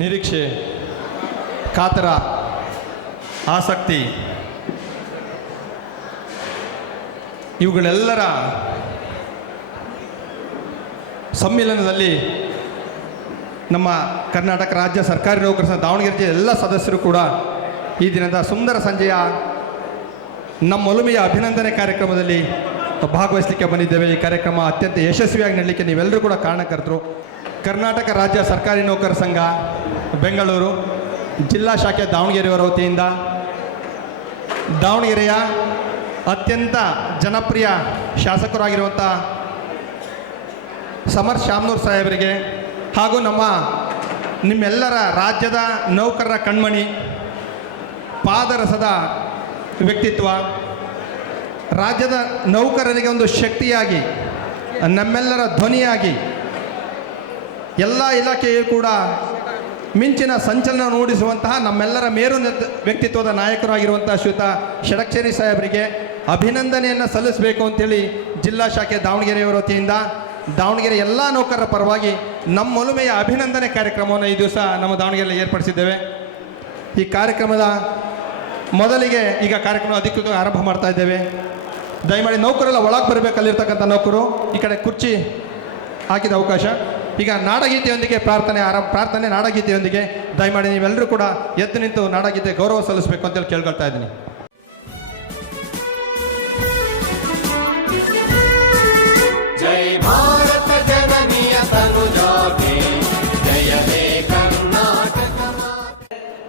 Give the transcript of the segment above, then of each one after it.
ನಿರೀಕ್ಷೆ, ಕಾತರ, ಆಸಕ್ತಿ ಇವುಗಳೆಲ್ಲರ ಸಮ್ಮಿಲನದಲ್ಲಿ ನಮ್ಮ ಕರ್ನಾಟಕ ರಾಜ್ಯ ಸರ್ಕಾರಿ ನೌಕರರ ಸಂಘ ದಾವಣಗೆರೆ ಜಿಲ್ಲೆ ಎಲ್ಲ ಸದಸ್ಯರು ಕೂಡ ಈ ದಿನದ ಸುಂದರ ಸಂಜೆಯ ನಮ್ಮ ಒಲುಮೆಯ ಅಭಿನಂದನೆ ಕಾರ್ಯಕ್ರಮದಲ್ಲಿ ಭಾಗವಹಿಸಲಿಕ್ಕೆ ಬಂದಿದ್ದೇವೆ. ಈ ಕಾರ್ಯಕ್ರಮ ಅತ್ಯಂತ ಯಶಸ್ವಿಯಾಗಿ ನಡೀಲಿಕ್ಕೆ ನೀವೆಲ್ಲರೂ ಕೂಡ ಕಾರಣಕರ್ತರು. ಕರ್ನಾಟಕ ರಾಜ್ಯ ಸರ್ಕಾರಿ ನೌಕರರ ಸಂಘ ಬೆಂಗಳೂರು ಜಿಲ್ಲಾ ಶಾಖೆ ದಾವಣಗೆರೆಯವರ ವತಿಯಿಂದ ದಾವಣಗೆರೆಯ ಅತ್ಯಂತ ಜನಪ್ರಿಯ ಶಾಸಕರಾಗಿರುವಂಥ ಸಮರ್ ಶಾಮನೂರ್ ಸಾಹೇಬರಿಗೆ ಹಾಗೂ ನಿಮ್ಮೆಲ್ಲರ ರಾಜ್ಯದ ನೌಕರರ ಕಣ್ಮಣಿ, ಪಾದರಸದ ವ್ಯಕ್ತಿತ್ವ, ರಾಜ್ಯದ ನೌಕರರಿಗೆ ಒಂದು ಶಕ್ತಿಯಾಗಿ, ನಮ್ಮೆಲ್ಲರ ಧ್ವನಿಯಾಗಿ, ಎಲ್ಲ ಇಲಾಖೆಯೂ ಕೂಡ ಮಿಂಚಿನ ಸಂಚಲನ ಮೂಡಿಸುವಂತಹ ನಮ್ಮೆಲ್ಲರ ಮೇರು ವ್ಯಕ್ತಿತ್ವದ ನಾಯಕರಾಗಿರುವಂಥ ಶ್ರೀಯುತ ಷಡಕ್ಷರಿ ಸಾಹೇಬರಿಗೆ ಅಭಿನಂದನೆಯನ್ನು ಸಲ್ಲಿಸಬೇಕು ಅಂತೇಳಿ ಜಿಲ್ಲಾ ಶಾಖೆ ದಾವಣಗೆರೆಯವರ ವತಿಯಿಂದ ದಾವಣಗೆರೆ ಎಲ್ಲ ನೌಕರರ ಪರವಾಗಿ ನಮ್ಮ ಒಲುಮೆಯ ಅಭಿನಂದನೆ ಕಾರ್ಯಕ್ರಮವನ್ನು ಈ ದಿವಸ ನಮ್ಮ ದಾವಣಗೆರೆಯಲ್ಲಿ ಏರ್ಪಡಿಸಿದ್ದೇವೆ. ಈ ಕಾರ್ಯಕ್ರಮದ ಮೊದಲಿಗೆ ಈಗ ಕಾರ್ಯಕ್ರಮ ಅಧಿಕೃತವಾಗಿ ಆರಂಭ ಮಾಡ್ತಾ ಇದ್ದೇವೆ. ದಯಮಾಡಿ ನೌಕರೆಲ್ಲ ಒಳಗೆ ಬರಬೇಕಲ್ಲಿರ್ತಕ್ಕಂಥ ನೌಕರು ಈ ಕಡೆ ಕುರ್ಚಿ ಹಾಕಿದ ಅವಕಾಶ. ಈಗ ನಾಡಗೀತೆಯೊಂದಿಗೆ ಪ್ರಾರ್ಥನೆ ನಾಡಗೀತೆಯೊಂದಿಗೆ ದಯಮಾಡಿ ನೀವೆಲ್ಲರೂ ಕೂಡ ಎದ್ದು ನಿಂತು ನಾಡಗೀತೆ ಗೌರವ ಸಲ್ಲಿಸಬೇಕು ಅಂತೇಳಿ ಕೇಳ್ಕೊಳ್ತಾ ಇದ್ದೀನಿ.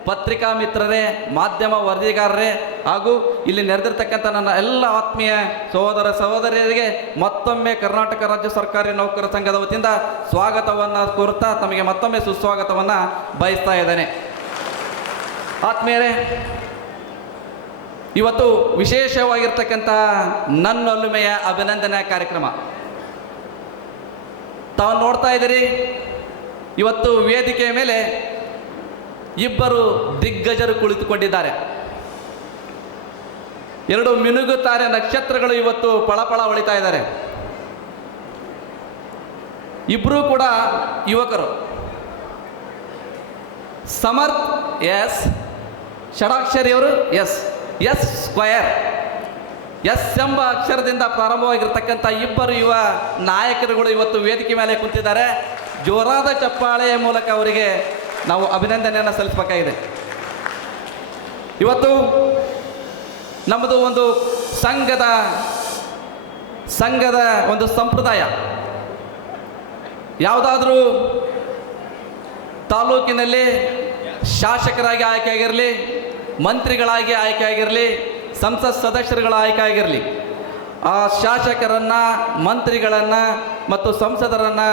ಪತ್ರಿಕಾ ಮಿತ್ರರೇ, ಮಾಧ್ಯಮ ವರದಿಗಾರರೇ ಹಾಗೂ ಇಲ್ಲಿ ನೆರೆದಿರ್ತಕ್ಕಂಥ ನನ್ನ ಎಲ್ಲ ಆತ್ಮೀಯ ಸಹೋದರ ಸಹೋದರಿಯರಿಗೆ ಮತ್ತೊಮ್ಮೆ ಕರ್ನಾಟಕ ರಾಜ್ಯ ಸರ್ಕಾರಿ ನೌಕರರ ಸಂಘದ ವತಿಯಿಂದ ಸ್ವಾಗತವನ್ನು ಕೋರುತ್ತಾ ತಮಗೆ ಮತ್ತೊಮ್ಮೆ ಸುಸ್ವಾಗತವನ್ನು ಬಯಸ್ತಾ ಇದ್ದೇನೆ. ಆತ್ಮೀಯರೇ, ಇವತ್ತು ವಿಶೇಷವಾಗಿರ್ತಕ್ಕಂಥ ನನ್ನೊಲುಮೆಯ ಅಭಿನಂದನೆ ಕಾರ್ಯಕ್ರಮ ತಾವು ನೋಡ್ತಾ ಇದ್ದೀರಿ. ಇವತ್ತು ವೇದಿಕೆಯ ಮೇಲೆ ಇಬ್ಬರು ದಿಗ್ಗಜರು ಕುಳಿತುಕೊಂಡಿದ್ದಾರೆ. ಎರಡು ಮಿನುಗುತ್ತಾರೆ ನಕ್ಷತ್ರಗಳು ಇವತ್ತು ಪಳಪಳ ಹೊಳಿತಾ ಇದ್ದಾರೆ. ಇಬ್ಬರೂ ಕೂಡ ಯುವಕರು. ಸಮರ್ಥ್ ಎಸ್, ಷಡಾಕ್ಷರಿಯವರು ಎಸ್. ಎಸ್ ಸ್ಕ್ವಯರ್, ಎಸ್ ಎಂಬ ಅಕ್ಷರದಿಂದ ಪ್ರಾರಂಭವಾಗಿರ್ತಕ್ಕಂಥ ಇಬ್ಬರು ಯುವ ನಾಯಕರುಗಳು ಇವತ್ತು ವೇದಿಕೆ ಮೇಲೆ ಕುಂತಿದ್ದಾರೆ. ಜೋರಾದ ಚಪ್ಪಾಳೆಯ ಮೂಲಕ ಅವರಿಗೆ ನಾವು ಅಭಿನಂದನೆಯನ್ನು ಸಲ್ಲಿಸಬೇಕಾಗಿದೆ. ಇವತ್ತು ನಮ್ಮದು ಒಂದು ಸಂಘದ ಒಂದು ಸಂಪ್ರದಾಯ. ಯಾವುದಾದ್ರೂ ತಾಲೂಕಿನಲ್ಲಿ ಶಾಸಕರಾಗಿ ಆಯ್ಕೆಯಾಗಿರಲಿ, ಮಂತ್ರಿಗಳಾಗಿ ಆಯ್ಕೆಯಾಗಿರಲಿ, ಸಂಸತ್ ಸದಸ್ಯರುಗಳ ಆಯ್ಕೆ ಆಗಿರಲಿ, ಆ ಶಾಸಕರನ್ನು, ಮಂತ್ರಿಗಳನ್ನು ಮತ್ತು ಸಂಸದರನ್ನು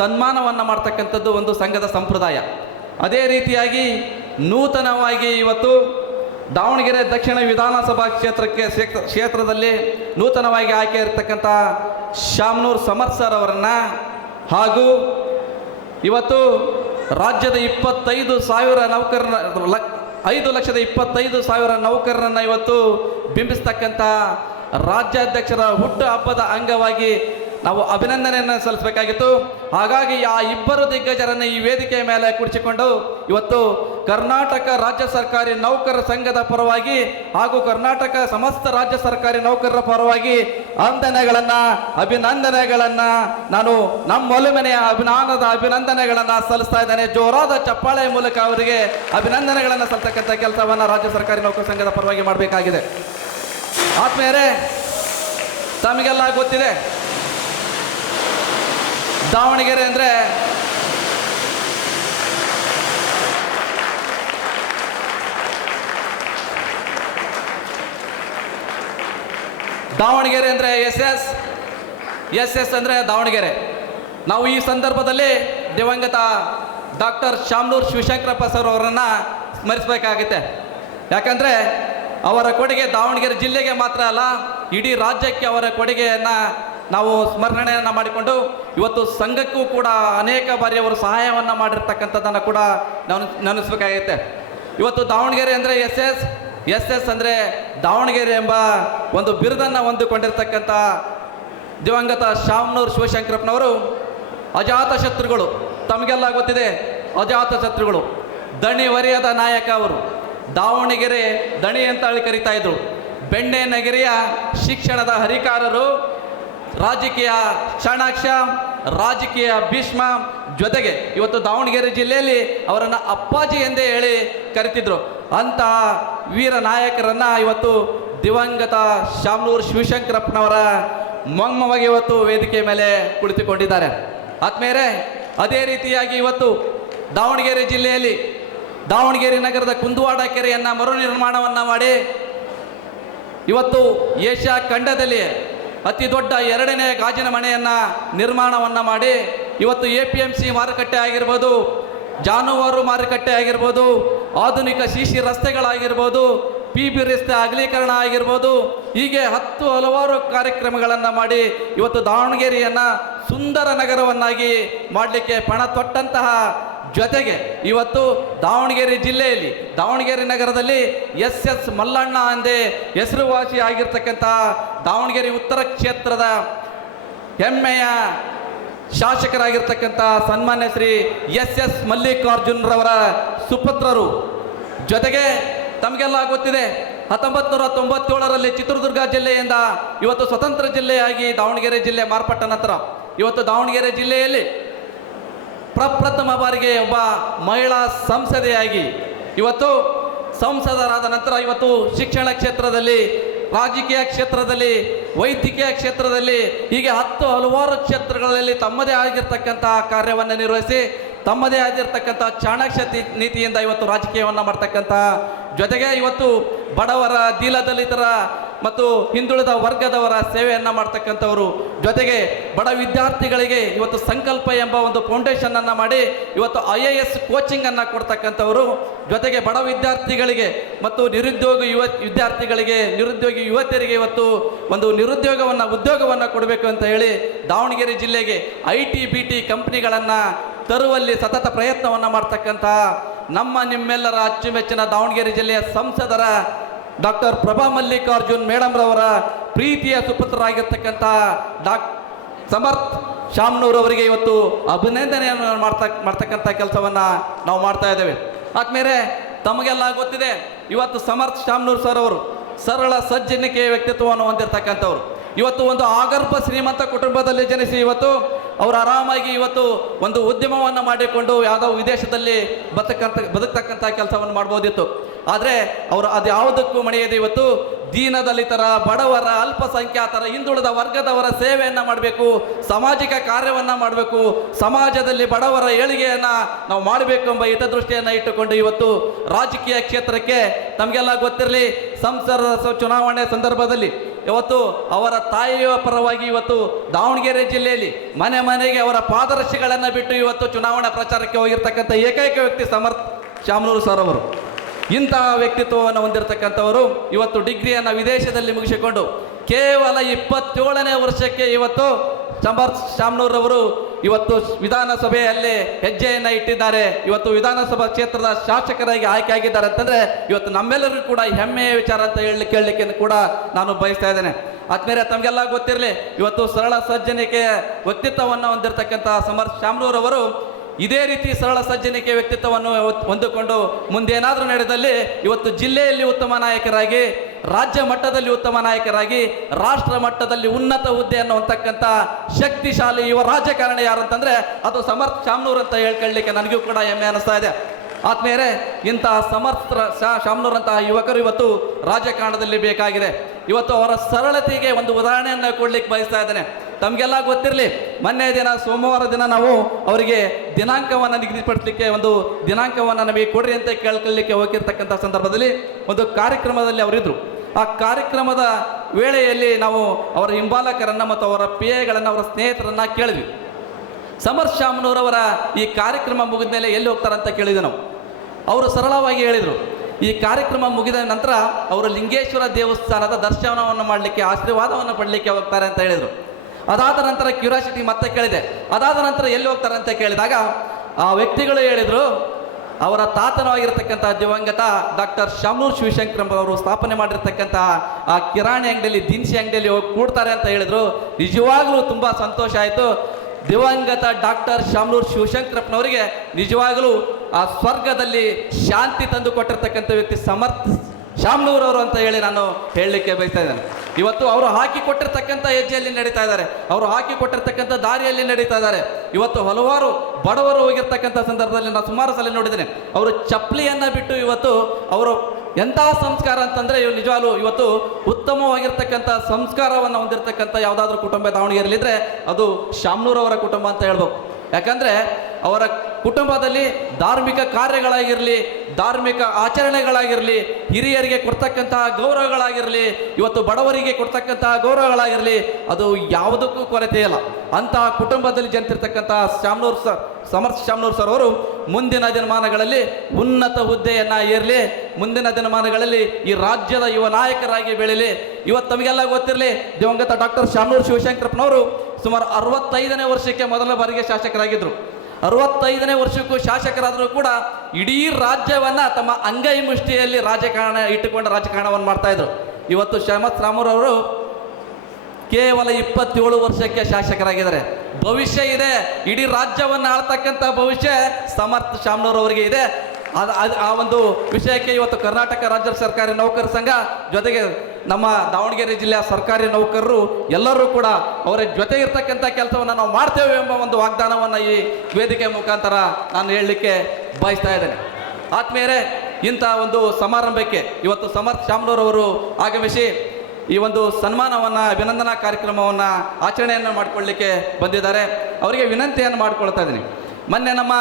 ಸನ್ಮಾನವನ್ನು ಮಾಡ್ತಕ್ಕಂಥದ್ದು ಒಂದು ಸಂಘದ ಸಂಪ್ರದಾಯ. ಅದೇ ರೀತಿಯಾಗಿ ನೂತನವಾಗಿ ಇವತ್ತು ದಾವಣಗೆರೆ ದಕ್ಷಿಣ ವಿಧಾನಸಭಾ ಕ್ಷೇತ್ರದಲ್ಲಿ ನೂತನವಾಗಿ ಆಯ್ಕೆ ಇರತಕ್ಕಂಥ ಶಾಮನೂರ್ ಸಮರ್ಥ್ ಸರ್ ಅವರನ್ನು ಹಾಗೂ ಇವತ್ತು ರಾಜ್ಯದ 25,000 ನೌಕರರ 5,25,000 ನೌಕರರನ್ನು ಇವತ್ತು ಬಿಂಬಿಸ್ತಕ್ಕಂಥ ರಾಜ್ಯಾಧ್ಯಕ್ಷರ ಹುಟ್ಟು ಹಬ್ಬದ ಅಂಗವಾಗಿ ನಾವು ಅಭಿನಂದನೆಯನ್ನು ಸಲ್ಲಿಸಬೇಕಾಗಿತ್ತು. ಹಾಗಾಗಿ ಆ ಇಬ್ಬರು ದಿಗ್ಗಜರನ್ನು ಈ ವೇದಿಕೆಯ ಮೇಲೆ ಕುಳಿಸಿಕೊಂಡು ಇವತ್ತು ಕರ್ನಾಟಕ ರಾಜ್ಯ ಸರ್ಕಾರಿ ನೌಕರರ ಸಂಘದ ಪರವಾಗಿ ಹಾಗೂ ಕರ್ನಾಟಕ ಸಮಸ್ತ ರಾಜ್ಯ ಸರ್ಕಾರಿ ನೌಕರರ ಪರವಾಗಿ ಅಭಿನಂದನೆಗಳನ್ನು ನಾನು ನಮ್ಮ ಒಲುಮೆಯ ಅಭಿನಂದನೆಗಳನ್ನು ಸಲ್ಲಿಸ್ತಾ ಇದ್ದೇನೆ. ಜೋರಾದ ಚಪ್ಪಾಳೆಯ ಮೂಲಕ ಅವರಿಗೆ ಅಭಿನಂದನೆಗಳನ್ನು ಸಲ್ಲಿಸತಕ್ಕಂಥ ಕೆಲಸವನ್ನು ರಾಜ್ಯ ಸರ್ಕಾರಿ ನೌಕರರ ಸಂಘದ ಪರವಾಗಿ ಮಾಡಬೇಕಾಗಿದೆ. ಆತ್ಮೀಯರೇ, ತಮಗೆಲ್ಲ ಗೊತ್ತಿದೆ, ದಾವಣಗೆರೆ ಅಂದರೆ ಎಸ್ ಅಂದರೆ ದಾವಣಗೆರೆ. ನಾವು ಈ ಸಂದರ್ಭದಲ್ಲಿ ದಿವಂಗತ ಡಾಕ್ಟರ್ ಶಾಮನೂರ್ ಶಿವಶಂಕರಪ್ಪ ಸರ್ ಅವರನ್ನು ಸ್ಮರಿಸಬೇಕಾಗುತ್ತೆ. ಯಾಕಂದರೆ ಅವರ ಕೊಡುಗೆ ದಾವಣಗೆರೆ ಜಿಲ್ಲೆಗೆ ಮಾತ್ರ ಅಲ್ಲ, ಇಡೀ ರಾಜ್ಯಕ್ಕೆ ಅವರ ಕೊಡುಗೆಯನ್ನು ನಾವು ಸ್ಮರಣೆಯನ್ನು ಮಾಡಿಕೊಂಡು ಇವತ್ತು ಸಂಘಕ್ಕೂ ಕೂಡ ಅನೇಕ ಬಾರಿ ಅವರು ಸಹಾಯವನ್ನು ಮಾಡಿರ್ತಕ್ಕಂಥದ್ದನ್ನು ಕೂಡ ನಾವು ನೆನೆಸಬೇಕಾಗುತ್ತೆ. ಇವತ್ತು ದಾವಣಗೆರೆ ಅಂದರೆ ಎಸ್ ಅಂದರೆ ದಾವಣಗೆರೆ ಎಂಬ ಒಂದು ಬಿರುದನ್ನು ಹೊಂದಿಕೊಂಡಿರ್ತಕ್ಕಂಥ ದಿವಂಗತ ಶಾಮನೂರ್ ಶಿವಶಂಕರಪ್ಪನವರು ಅಜಾತ ಶತ್ರುಗಳು. ತಮಗೆಲ್ಲ ಗೊತ್ತಿದೆ, ಅಜಾತಶತ್ರುಗಳು. ದಣಿವರಿಯದ ನಾಯಕ ಅವರು. ದಾವಣಗೆರೆ ದಣಿ ಅಂತ ಹೇಳಿ ಕರೀತಾ ಇದ್ರು. ಬೆಣ್ಣೆ ನಗರಿಯ ಶಿಕ್ಷಣದ ಹರಿಕಾರರು, ರಾಜಕೀಯ ಚಾಣಾಕ್ಷ, ರಾಜಕೀಯ ಭೀಷ್ಮ. ಜೊತೆಗೆ ಇವತ್ತು ದಾವಣಗೆರೆ ಜಿಲ್ಲೆಯಲ್ಲಿ ಅವರನ್ನು ಅಪ್ಪಾಜಿ ಎಂದೇ ಹೇಳಿ ಕರಿತಿದ್ರು. ಅಂತಹ ವೀರ ನಾಯಕರನ್ನು ಇವತ್ತು ದಿವಂಗತ ಶಾಮನೂರು ಶಿವಶಂಕರಪ್ಪನವರ ಮೊಮ್ಮವಾಗಿ ಇವತ್ತು ವೇದಿಕೆ ಮೇಲೆ ಕುಳಿತುಕೊಂಡಿದ್ದಾರೆ. ಆದ್ಮೇಲೆ ಅದೇ ರೀತಿಯಾಗಿ ಇವತ್ತು ದಾವಣಗೆರೆ ಜಿಲ್ಲೆಯಲ್ಲಿ ದಾವಣಗೆರೆ ನಗರದ ಕುಂದುವಾಡ ಕೆರೆಯನ್ನು ಮರು ನಿರ್ಮಾಣವನ್ನು ಮಾಡಿ ಇವತ್ತು ಏಷ್ಯಾ ಖಂಡದಲ್ಲಿ ಅತಿ ದೊಡ್ಡ 2ನೇ ಗಾಜಿನ ಮನೆಯನ್ನು ನಿರ್ಮಾಣವನ್ನು ಮಾಡಿ ಇವತ್ತು APMC ಮಾರುಕಟ್ಟೆ ಆಗಿರ್ಬೋದು, ಜಾನುವಾರು ಮಾರುಕಟ್ಟೆ ಆಗಿರ್ಬೋದು, ಆಧುನಿಕ CC ರಸ್ತೆಗಳಾಗಿರ್ಬೋದು, PB ರಸ್ತೆ ಅಗಲೀಕರಣ ಆಗಿರ್ಬೋದು, ಹೀಗೆ ಹಲವಾರು ಕಾರ್ಯಕ್ರಮಗಳನ್ನು ಮಾಡಿ ಇವತ್ತು ದಾವಣಗೆರೆಯನ್ನು ಸುಂದರ ನಗರವನ್ನಾಗಿ ಮಾಡಲಿಕ್ಕೆ ಪಣ ತೊಟ್ಟಂತಹ ಜೊತೆಗೆ ಇವತ್ತು ದಾವಣಗೆರೆ ಜಿಲ್ಲೆಯಲ್ಲಿ ದಾವಣಗೆರೆ ನಗರದಲ್ಲಿ SS ಮಲ್ಲಣ್ಣ ಎಂದೇ ಹೆಸರುವಾಸಿ ಆಗಿರ್ತಕ್ಕಂಥ ದಾವಣಗೆರೆ ಉತ್ತರ ಕ್ಷೇತ್ರದ ಹೆಮ್ಮೆಯ ಶಾಸಕರಾಗಿರ್ತಕ್ಕಂಥ ಸನ್ಮಾನ್ಯ ಶ್ರೀ SS ಮಲ್ಲಿಕಾರ್ಜುನರವರ ಸುಪುತ್ರರು. ಜೊತೆಗೆ ತಮಗೆಲ್ಲ ಗೊತ್ತಿದೆ 1997ರಲ್ಲಿ ಚಿತ್ರದುರ್ಗ ಜಿಲ್ಲೆಯಿಂದ ಇವತ್ತು ಸ್ವತಂತ್ರ ಜಿಲ್ಲೆಯಾಗಿ ದಾವಣಗೆರೆ ಜಿಲ್ಲೆ ಮಾರ್ಪಟ್ಟ ನಂತರ ಇವತ್ತು ದಾವಣಗೆರೆ ಜಿಲ್ಲೆಯಲ್ಲಿ ಪ್ರಪ್ರಥಮ ಬಾರಿಗೆ ಒಬ್ಬ ಮಹಿಳಾ ಸಂಸದೆಯಾಗಿ ಇವತ್ತು ಸಂಸದರಾದ ನಂತರ ಇವತ್ತು ಶಿಕ್ಷಣ ಕ್ಷೇತ್ರದಲ್ಲಿ, ರಾಜಕೀಯ ಕ್ಷೇತ್ರದಲ್ಲಿ, ವೈದ್ಯಕೀಯ ಕ್ಷೇತ್ರದಲ್ಲಿ, ಹೀಗೆ ಹಲವಾರು ಕ್ಷೇತ್ರಗಳಲ್ಲಿ ತಮ್ಮದೇ ಆಗಿರ್ತಕ್ಕಂತಹ ಕಾರ್ಯವನ್ನು ನಿರ್ವಹಿಸಿ ತಮ್ಮದೇ ಆಗಿರ್ತಕ್ಕಂಥ ಚಾಣಾಕ್ಷ ನೀತಿಯಿಂದ ಇವತ್ತು ರಾಜಕೀಯವನ್ನು ಮಾಡ್ತಕ್ಕಂಥ ಜೊತೆಗೆ ಇವತ್ತು ಬಡವರ, ದೀನದಲಿತರ ಮತ್ತು ಹಿಂದುಳಿದ ವರ್ಗದವರ ಸೇವೆಯನ್ನು ಮಾಡ್ತಕ್ಕಂಥವರು. ಜೊತೆಗೆ ಬಡ ವಿದ್ಯಾರ್ಥಿಗಳಿಗೆ ಇವತ್ತು ಸಂಕಲ್ಪ ಎಂಬ ಒಂದು ಫೌಂಡೇಶನನ್ನು ಮಾಡಿ ಇವತ್ತು IAS ಕೋಚಿಂಗನ್ನು ಕೊಡ್ತಕ್ಕಂಥವರು. ಜೊತೆಗೆ ಬಡ ವಿದ್ಯಾರ್ಥಿಗಳಿಗೆ ಮತ್ತು ನಿರುದ್ಯೋಗಿ ವಿದ್ಯಾರ್ಥಿಗಳಿಗೆ, ನಿರುದ್ಯೋಗಿ ಯುವತಿಯರಿಗೆ ಇವತ್ತು ಒಂದು ಉದ್ಯೋಗವನ್ನು ಕೊಡಬೇಕು ಅಂತ ಹೇಳಿ ದಾವಣಗೆರೆ ಜಿಲ್ಲೆಗೆ IT BT ಕಂಪ್ನಿಗಳನ್ನು ತರುವಲ್ಲಿ ಸತತ ಪ್ರಯತ್ನವನ್ನು ಮಾಡ್ತಕ್ಕಂಥ ನಿಮ್ಮೆಲ್ಲರ ಅಚ್ಚುಮೆಚ್ಚಿನ ದಾವಣಗೆರೆ ಜಿಲ್ಲೆಯ ಸಂಸದರ ಡಾಕ್ಟರ್ ಪ್ರಭಾ ಮಲ್ಲಿಕಾರ್ಜುನ್ ಮೇಡಮ್ರವರ ಪ್ರೀತಿಯ ಸುಪುತ್ರರಾಗಿರ್ತಕ್ಕಂಥ ಸಮರ್ಥ್ ಶಾಮನೂರ್ ಅವರಿಗೆ ಇವತ್ತು ಅಭಿನಂದನೆಯನ್ನು ಮಾಡ್ತಕ್ಕಂಥ ಕೆಲಸವನ್ನು ನಾವು ಮಾಡ್ತಾ ಇದ್ದೇವೆ. ಆದ್ಮೇಲೆ ತಮಗೆಲ್ಲ ಗೊತ್ತಿದೆ, ಇವತ್ತು ಸಮರ್ಥ್ ಶಾಮನೂರ್ ಸರ್ ಅವರು ಸರಳ ಸಜ್ಜನಿಕೆಯ ವ್ಯಕ್ತಿತ್ವವನ್ನು ಹೊಂದಿರತಕ್ಕಂಥವ್ರು. ಇವತ್ತು ಒಂದು ಆಗರ್ಭ ಶ್ರೀಮಂತ ಕುಟುಂಬದಲ್ಲಿ ಜನಿಸಿ ಇವತ್ತು ಅವರು ಆರಾಮಾಗಿ ಇವತ್ತು ಒಂದು ಉದ್ಯಮವನ್ನು ಮಾಡಿಕೊಂಡು ಯಾವುದೋ ವಿದೇಶದಲ್ಲಿ ಬದುಕ್ತಕ್ಕಂಥ ಕೆಲಸವನ್ನು ಮಾಡ್ಬೋದಿತ್ತು. ಆದರೆ ಅವರು ಅದು ಯಾವುದಕ್ಕೂ ಮಣಿಯದೆ ಇವತ್ತು ದೀನದಲಿತರ, ಬಡವರ, ಅಲ್ಪಸಂಖ್ಯಾತರ, ಹಿಂದುಳಿದ ವರ್ಗದವರ ಸೇವೆಯನ್ನು ಮಾಡಬೇಕು, ಸಾಮಾಜಿಕ ಕಾರ್ಯವನ್ನು ಮಾಡಬೇಕು, ಸಮಾಜದಲ್ಲಿ ಬಡವರ ಏಳಿಗೆಯನ್ನು ನಾವು ಮಾಡಬೇಕು ಎಂಬ ಹಿತದೃಷ್ಟಿಯನ್ನು ಇಟ್ಟುಕೊಂಡು ಇವತ್ತು ರಾಜಕೀಯ ಕ್ಷೇತ್ರಕ್ಕೆ ತಮಗೆಲ್ಲ ಗೊತ್ತಿರಲಿ, ಸಂಸದ ಚುನಾವಣೆ ಸಂದರ್ಭದಲ್ಲಿ ಇವತ್ತು ಅವರ ತಾಯಿಯ ಪರವಾಗಿ ಇವತ್ತು ದಾವಣಗೆರೆ ಜಿಲ್ಲೆಯಲ್ಲಿ ಮನೆ ಮನೆಗೆ ಅವರ ಪಾದರಕ್ಷೆಗಳನ್ನು ಬಿಟ್ಟು ಇವತ್ತು ಚುನಾವಣಾ ಪ್ರಚಾರಕ್ಕೆ ಹೋಗಿರ್ತಕ್ಕಂಥ ಏಕೈಕ ವ್ಯಕ್ತಿ ಸಮರ್ಥ್ ಶಾಮನೂರು ಸರ್ ಅವರು. ಇಂತಹ ವ್ಯಕ್ತಿತ್ವವನ್ನು ಹೊಂದಿರತಕ್ಕಂಥವರು ಇವತ್ತು ಡಿಗ್ರಿಯನ್ನು ವಿದೇಶದಲ್ಲಿ ಮುಗಿಸಿಕೊಂಡು ಕೇವಲ 27ನೇ ವರ್ಷಕ್ಕೆ ಇವತ್ತು ಸಮರ್ಥ್ ಶಾಮನೂರವರು ಇವತ್ತು ವಿಧಾನಸಭೆಯಲ್ಲಿ ಹೆಜ್ಜೆಯನ್ನು ಇಟ್ಟಿದ್ದಾರೆ. ಇವತ್ತು ವಿಧಾನಸಭಾ ಕ್ಷೇತ್ರದ ಶಾಸಕರಾಗಿ ಆಯ್ಕೆ ಆಗಿದ್ದಾರೆ ಅಂತಂದರೆ ಇವತ್ತು ನಮ್ಮೆಲ್ಲರಿಗೂ ಕೂಡ ಹೆಮ್ಮೆಯ ವಿಚಾರ ಅಂತ ಕೇಳಲಿಕ್ಕೆ ಕೂಡ ನಾನು ಬಯಸ್ತಾ ಇದ್ದೇನೆ. ಆದ್ಮೇಲೆ ತಮಗೆಲ್ಲ ಗೊತ್ತಿರಲಿ, ಇವತ್ತು ಸರಳ ಸಜ್ಜನಿಕೆಯ ವ್ಯಕ್ತಿತ್ವವನ್ನು ಹೊಂದಿರತಕ್ಕಂಥ ಸಮರ್ಥ್ ಶಾಮನೂರವರು ಇದೇ ರೀತಿ ಸರಳ ಸಜ್ಜನಿಕೆ ವ್ಯಕ್ತಿತ್ವವನ್ನು ಹೊಂದಿಕೊಂಡು ಮುಂದೇನಾದರೂ ನಡೆದಲ್ಲಿ ಇವತ್ತು ಜಿಲ್ಲೆಯಲ್ಲಿ ಉತ್ತಮ ನಾಯಕರಾಗಿ, ರಾಜ್ಯ ಮಟ್ಟದಲ್ಲಿ ಉತ್ತಮ ನಾಯಕರಾಗಿ, ರಾಷ್ಟ್ರ ಮಟ್ಟದಲ್ಲಿ ಉನ್ನತ ಹುದ್ದೆಯನ್ನು ಹೊಂದತಕ್ಕಂಥ ಶಕ್ತಿಶಾಲಿ ಯುವ ರಾಜಕಾರಣಿ ಯಾರು ಅಂತಂದರೆ ಅದು ಸಮರ್ಥ್ ಶಾಮನೂರ್ ಅಂತ ಹೇಳ್ಕೊಳ್ಳಿಕ್ಕೆ ನನಗೂ ಕೂಡ ಹೆಮ್ಮೆ ಅನ್ನಿಸ್ತಾ ಇದೆ. ಆದ್ಮೇಲೆ ಇಂತಹ ಸಮರ್ಥ ಶಾಮನೂರಂತಹ ಯುವಕರು ಇವತ್ತು ರಾಜಕಾರಣದಲ್ಲಿ ಬೇಕಾಗಿದೆ. ಇವತ್ತು ಅವರ ಸರಳತೆಗೆ ಒಂದು ಉದಾಹರಣೆಯನ್ನು ಕೊಡ್ಲಿಕ್ಕೆ ಬಯಸ್ತಾ ಇದ್ದೇನೆ. ತಮಗೆಲ್ಲ ಗೊತ್ತಿರಲಿ, ಮೊನ್ನೆ ದಿನ ಸೋಮವಾರ ದಿನ ನಾವು ಅವರಿಗೆ ದಿನಾಂಕವನ್ನು ನಿಗದಿಪಡಿಸಲಿಕ್ಕೆ ಒಂದು ದಿನಾಂಕವನ್ನು ನಮಗೆ ಕೊಡ್ರಿ ಅಂತ ಕೇಳ್ಕೊಳ್ಳಿಕ್ಕೆ ಹೋಗಿರ್ತಕ್ಕಂಥ ಸಂದರ್ಭದಲ್ಲಿ ಒಂದು ಕಾರ್ಯಕ್ರಮದಲ್ಲಿ ಅವರಿದ್ದರು. ಆ ಕಾರ್ಯಕ್ರಮದ ವೇಳೆಯಲ್ಲಿ ನಾವು ಅವರ ಹಿಂಬಾಲಕರನ್ನು ಮತ್ತು ಅವರ PAಗಳನ್ನು, ಅವರ ಸ್ನೇಹಿತರನ್ನು ಕೇಳಿದ್ವಿ. ಸಮರ್ಥ್ ಶಾಮನೂರವರ ಈ ಕಾರ್ಯಕ್ರಮ ಮುಗಿದ ಮೇಲೆ ಎಲ್ಲಿ ಹೋಗ್ತಾರಂತ ಕೇಳಿದ್ವಿ ನಾವು. ಅವರು ಸರಳವಾಗಿ ಹೇಳಿದರು, ಈ ಕಾರ್ಯಕ್ರಮ ಮುಗಿದ ನಂತರ ಅವರು ಲಿಂಗೇಶ್ವರ ದೇವಸ್ಥಾನದ ದರ್ಶನವನ್ನು ಮಾಡಲಿಕ್ಕೆ, ಆಶೀರ್ವಾದವನ್ನು ಪಡಲಿಕ್ಕೆ ಹೋಗ್ತಾರೆ ಅಂತ ಹೇಳಿದರು. ಅದಾದ ನಂತರ ಕ್ಯೂರಿಯಾಸಿಟಿ ಮತ್ತೆ ಕೇಳಿದೆ, ಅದಾದ ನಂತರ ಎಲ್ಲಿ ಹೋಗ್ತಾರೆ ಅಂತ ಕೇಳಿದಾಗ ಆ ವ್ಯಕ್ತಿಗಳು ಹೇಳಿದರು, ಅವರ ತಾತನವಾಗಿರ್ತಕ್ಕಂಥ ದಿವಂಗತ ಡಾಕ್ಟರ್ ಶಾಮನೂರ್ ಶಿವಶಂಕರಪ್ಪನವರು ಸ್ಥಾಪನೆ ಮಾಡಿರ್ತಕ್ಕಂಥ ಆ ಕಿರಾಣಿ ಅಂಗಡಿಯಲ್ಲಿ, ದಿನಸಿ ಅಂಗಡಿಯಲ್ಲಿ ಹೋಗಿ ಕೂಡ್ತಾರೆ ಅಂತ ಹೇಳಿದರು. ನಿಜವಾಗ್ಲೂ ತುಂಬ ಸಂತೋಷ ಆಯಿತು. ದಿವಂಗತ ಡಾಕ್ಟರ್ ಶಾಮನೂರ್ ಶಿವಶಂಕರಪ್ಪನವರಿಗೆ ನಿಜವಾಗಲೂ ಆ ಸ್ವರ್ಗದಲ್ಲಿ ಶಾಂತಿ ತಂದು ಕೊಟ್ಟಿರ್ತಕ್ಕಂಥ ವ್ಯಕ್ತಿ ಸಮರ್ಥ ಶಾಮನೂರ್ ಅವರು ಅಂತ ಹೇಳಿ ನಾನು ಹೇಳಲಿಕ್ಕೆ ಬಯಸ್ತಾ ಇದ್ದೇನೆ. ಇವತ್ತು ಅವರು ಹಾಕಿ ಕೊಟ್ಟಿರ್ತಕ್ಕಂಥ ಹೆಜ್ಜೆಯಲ್ಲಿ ನಡೀತಾ ಇದ್ದಾರೆ, ಅವರು ಹಾಕಿ ಕೊಟ್ಟಿರ್ತಕ್ಕಂಥ ದಾರಿಯಲ್ಲಿ ನಡೀತಾ ಇದ್ದಾರೆ. ಇವತ್ತು ಹಲವಾರು ಬಡವರು ಹೋಗಿರ್ತಕ್ಕಂಥ ಸಂದರ್ಭದಲ್ಲಿ ನಾನು ಸುಮಾರು ಸಲ ನೋಡಿದ್ದೇನೆ, ಅವರು ಚಪ್ಪಲಿಯನ್ನು ಬಿಟ್ಟು ಇವತ್ತು ಅವರು ಎಂತಹ ಸಂಸ್ಕಾರ ಅಂತಂದರೆ ನಿಜವಾಗ್ಲೂ ಇವತ್ತು ಉತ್ತಮವಾಗಿರ್ತಕ್ಕಂಥ ಸಂಸ್ಕಾರವನ್ನು ಹೊಂದಿರತಕ್ಕಂಥ ಯಾವುದಾದ್ರೂ ಕುಟುಂಬ ದಾವಣಗೆರೆಯಲ್ಲಿದ್ದರೆ ಅದು ಶಾಮನೂರ್ ಅವರ ಕುಟುಂಬ ಅಂತ ಹೇಳ್ಬೇಕು. ಯಾಕಂದರೆ ಅವರ ಕುಟುಂಬದಲ್ಲಿ ಧಾರ್ಮಿಕ ಕಾರ್ಯಗಳಾಗಿರಲಿ, ಧಾರ್ಮಿಕ ಆಚರಣೆಗಳಾಗಿರಲಿ, ಹಿರಿಯರಿಗೆ ಕೊಡ್ತಕ್ಕಂತಹ ಗೌರವಗಳಾಗಿರಲಿ, ಇವತ್ತು ಬಡವರಿಗೆ ಕೊಡ್ತಕ್ಕಂತಹ ಗೌರವಗಳಾಗಿರಲಿ, ಅದು ಯಾವುದಕ್ಕೂ ಕೊರತೆ ಇಲ್ಲ. ಅಂತಹ ಕುಟುಂಬದಲ್ಲಿ ಜನಿಸಿರ್ತಕ್ಕಂತಹ ಸಮರ್ಥ ಶಾಮನೂರ್ ಸರ್ ಅವರು ಮುಂದಿನ ದಿನಮಾನಗಳಲ್ಲಿ ಉನ್ನತ ಹುದ್ದೆಯನ್ನು ಏರಲಿ, ಮುಂದಿನ ದಿನಮಾನಗಳಲ್ಲಿ ಈ ರಾಜ್ಯದ ಯುವ ನಾಯಕರಾಗಿ ಬೆಳೀಲಿ. ಇವತ್ತು ತಮಗೆಲ್ಲ ಗೊತ್ತಿರಲಿ, ದಿವಂಗತ ಡಾಕ್ಟರ್ ಶಾಮನೂರ್ ಶಿವಶಂಕರಪ್ಪನವರು ಸುಮಾರು 65ನೇ ವರ್ಷಕ್ಕೆ ಮೊದಲ ಬಾರಿಗೆ ಶಾಸಕರಾಗಿದ್ದರು. 65ನೇ ವರ್ಷಕ್ಕೂ ಶಾಸಕರಾದರೂ ಕೂಡ ಇಡೀ ರಾಜ್ಯವನ್ನು ತಮ್ಮ ಅಂಗೈ ಮುಷ್ಟಿಯಲ್ಲಿ ರಾಜಕಾರಣ ಇಟ್ಟುಕೊಂಡು ರಾಜಕಾರಣವನ್ನು ಮಾಡ್ತಾ ಇದ್ರು. ಇವತ್ತು ಶಾಮನೂರ್ ಅವರು ಕೇವಲ 27 ವರ್ಷಕ್ಕೆ ಶಾಸಕರಾಗಿದ್ದಾರೆ. ಭವಿಷ್ಯ ಇದೆ, ಇಡೀ ರಾಜ್ಯವನ್ನು ಆಳ್ತಕ್ಕಂಥ ಭವಿಷ್ಯ ಸಮರ್ಥ ಶಾಮನೂರ್ ಅವರಿಗೆ ಇದೆ. ಆ ಒಂದು ವಿಷಯಕ್ಕೆ ಇವತ್ತು ಕರ್ನಾಟಕ ರಾಜ್ಯ ಸರ್ಕಾರಿ ನೌಕರ ಸಂಘ ಜೊತೆಗೆ ನಮ್ಮ ದಾವಣಗೆರೆ ಜಿಲ್ಲೆಯ ಸರ್ಕಾರಿ ನೌಕರರು ಎಲ್ಲರೂ ಕೂಡ ಅವರ ಜೊತೆ ಇರ್ತಕ್ಕಂಥ ಕೆಲಸವನ್ನು ನಾವು ಮಾಡ್ತೇವೆ ಎಂಬ ಒಂದು ವಾಗ್ದಾನವನ್ನು ಈ ವೇದಿಕೆ ಮುಖಾಂತರ ನಾನು ಹೇಳಲಿಕ್ಕೆ ಬಯಸ್ತಾ ಇದ್ದೇನೆ. ಆತ್ಮೀಯರೇ, ಇಂಥ ಒಂದು ಸಮಾರಂಭಕ್ಕೆ ಇವತ್ತು ಸಮರ್ಥ ಶಾಮನೂರ್ ಅವರು ಆಗಮಿಸಿ ಈ ಒಂದು ಸನ್ಮಾನವನ್ನು, ಅಭಿನಂದನಾ ಕಾರ್ಯಕ್ರಮವನ್ನು ಆಚರಣೆಯನ್ನು ಮಾಡಿಕೊಳ್ಳಲಿಕ್ಕೆ ಬಂದಿದ್ದಾರೆ. ಅವರಿಗೆ ವಿನಂತಿಯನ್ನು ಮಾಡಿಕೊಳ್ತಾ ಇದ್ದೀನಿ. ಮೊನ್ನೆ ನಮ್ಮ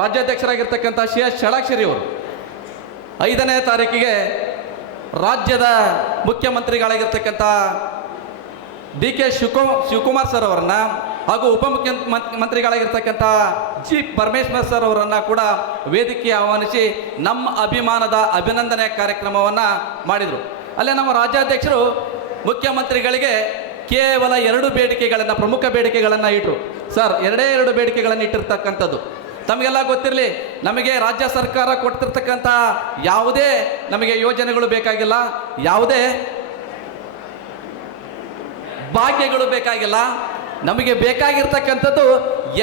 ರಾಜ್ಯಾಧ್ಯಕ್ಷರಾಗಿರ್ತಕ್ಕಂಥ CS ಷಡಾಕ್ಷರಿ ಅವರು 5ನೇ ತಾರೀಕಿಗೆ ರಾಜ್ಯದ ಮುಖ್ಯಮಂತ್ರಿಗಳಾಗಿರ್ತಕ್ಕಂಥ DK ಶಿವಕುಮಾರ್ ಸರ್ ಅವರನ್ನು ಹಾಗೂ ಉಪಮುಖ್ಯಮಂತ್ರಿಗಳಾಗಿರ್ತಕ್ಕಂಥ G ಪರಮೇಶ್ವರ್ ಸರ್ ಅವರನ್ನು ಕೂಡ ವೇದಿಕೆಗೆ ಆಹ್ವಾನಿಸಿ ನಮ್ಮ ಅಭಿಮಾನದ ಅಭಿನಂದನೆ ಕಾರ್ಯಕ್ರಮವನ್ನು ಮಾಡಿದರು. ಅಲ್ಲೇ ನಮ್ಮ ರಾಜ್ಯಾಧ್ಯಕ್ಷರು ಮುಖ್ಯಮಂತ್ರಿಗಳಿಗೆ ಕೇವಲ 2 ಬೇಡಿಕೆಗಳನ್ನು, ಪ್ರಮುಖ ಬೇಡಿಕೆಗಳನ್ನು ಇಟ್ಟರು. ಸರ್, 2 ಬೇಡಿಕೆಗಳನ್ನು ಇಟ್ಟಿರ್ತಕ್ಕಂಥದ್ದು ತಮಗೆಲ್ಲ ಗೊತ್ತಿರಲಿ. ನಮಗೆ ರಾಜ್ಯ ಸರ್ಕಾರ ಕೊಡ್ತಿರ್ತಕ್ಕಂಥ ಯಾವುದೇ ನಮಗೆ ಯೋಜನೆಗಳು ಬೇಕಾಗಿಲ್ಲ, ಯಾವುದೇ ಭಾಗ್ಯಗಳು ಬೇಕಾಗಿಲ್ಲ. ನಮಗೆ ಬೇಕಾಗಿರ್ತಕ್ಕಂಥದ್ದು